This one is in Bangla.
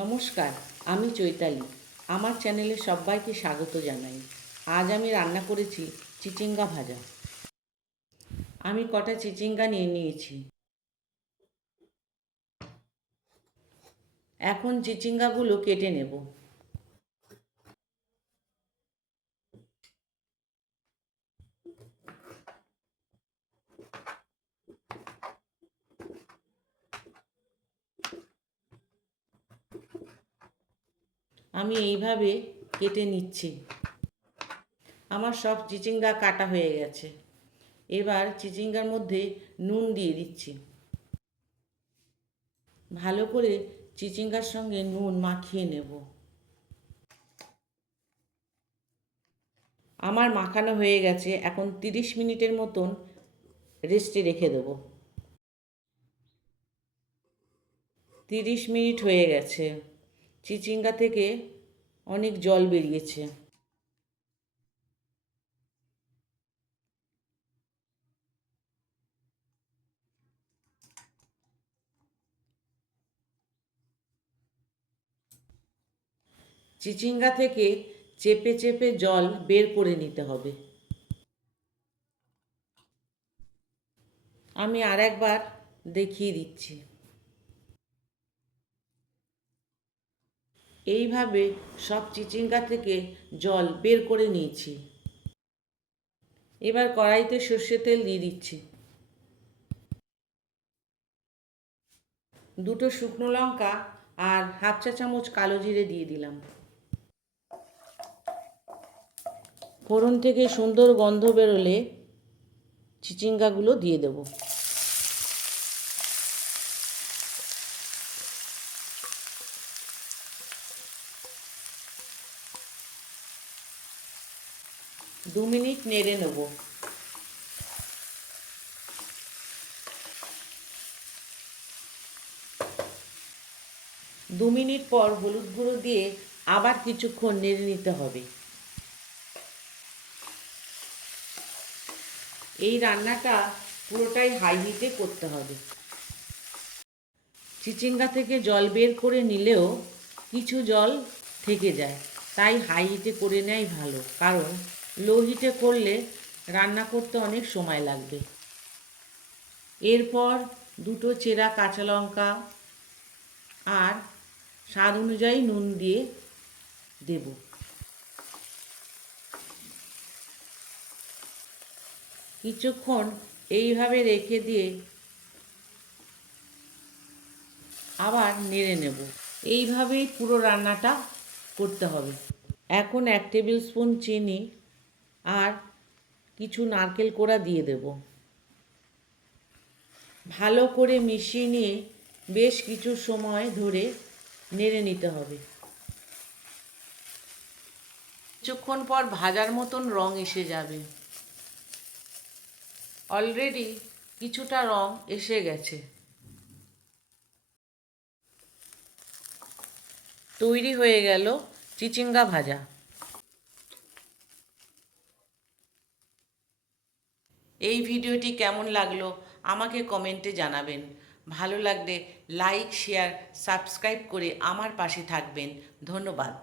নমস্কার, আমি চৈতালি। আমার চ্যানেলে সবাইকে স্বাগত জানাই। আজ আমি রান্না করেছি চিচিঙ্গা ভাজা। আমি কটা চিচিঙ্গা নিয়ে নিয়েছি। এখন চিচিঙ্গাগুলো কেটে নেব। আমি এইভাবে কেটে নিচ্ছি। আমার সব চিচিঙ্গা কাটা হয়ে গেছে। এবার চিচিঙ্গার মধ্যে নুন দিয়ে দিচ্ছি। ভালো করে চিচিঙ্গার সঙ্গে নুন মাখিয়ে নেব। আমার মাখানো হয়ে গেছে। এখন 30 মিনিটের মতন রেস্টে রেখে দেব। 30 মিনিট হয়ে গেছে। চিচিঙ্গা থেকে অনেক জল বেরিয়েছে। চিচিঙ্গা থেকে চেপে চেপে জল বের করে নিতে হবে। আমি আরেকবার দেখিয়ে দিচ্ছি। এইভাবে সব চিচিঙ্গা থেকে জল বের করে নিয়েছি। এবার কড়াইতে সর্ষের তেল দিয়ে দিচ্ছি। দুটো শুকনো লঙ্কা আর হাফ চা চামচ কালো জিরে দিয়ে দিলাম। ফোড়ন থেকে সুন্দর গন্ধ বেরোলে চিচিঙ্গাগুলো দিয়ে দেব। দু মিনিট নেড়ে নেব। দু মিনিট পর হলুদ গুঁড়ো দিয়ে আবার কিছুক্ষণ নেড়ে নিতে হবে। এই রান্নাটা পুরোটাই হাই হিটে করতে হবে। চিচিঙ্গা থেকে জল বের করে নিলেও কিছু জল থেকে যায়, তাই হাই হিটে করে নেওয়াই ভালো, কারণ লো হিটে করলে রান্না করতে অনেক সময় লাগবে। এরপর দুটো চেরা কাঁচা লঙ্কা আর স্বাদ অনুযায়ী নুন দিয়ে দেব। কিছুক্ষণ এইভাবে রেখে দিয়ে আবার নেড়ে নেব। এইভাবেই পুরো রান্নাটা করতে হবে। এখন 1 টেবিল স্পুন চিনি আর কিছু নারকেল কোড়া দিয়ে দেব। ভালো করে মিশিয়ে নিয়ে বেশ কিছু সময় ধরে নেড়ে নিতে হবে। কিছুক্ষণ পর ভাজার মতন রং এসে যাবে। অলরেডি কিছুটা রং এসে গেছে। তৈরি হয়ে গেল চিচিঙ্গা ভাজা। এই ভিডিওটি কেমন লাগলো আমাকে কমেন্টে জানাবেন। ভালো লাগলে লাইক, শেয়ার, সাবস্ক্রাইব করে আমার পাশে থাকবেন। ধন্যবাদ।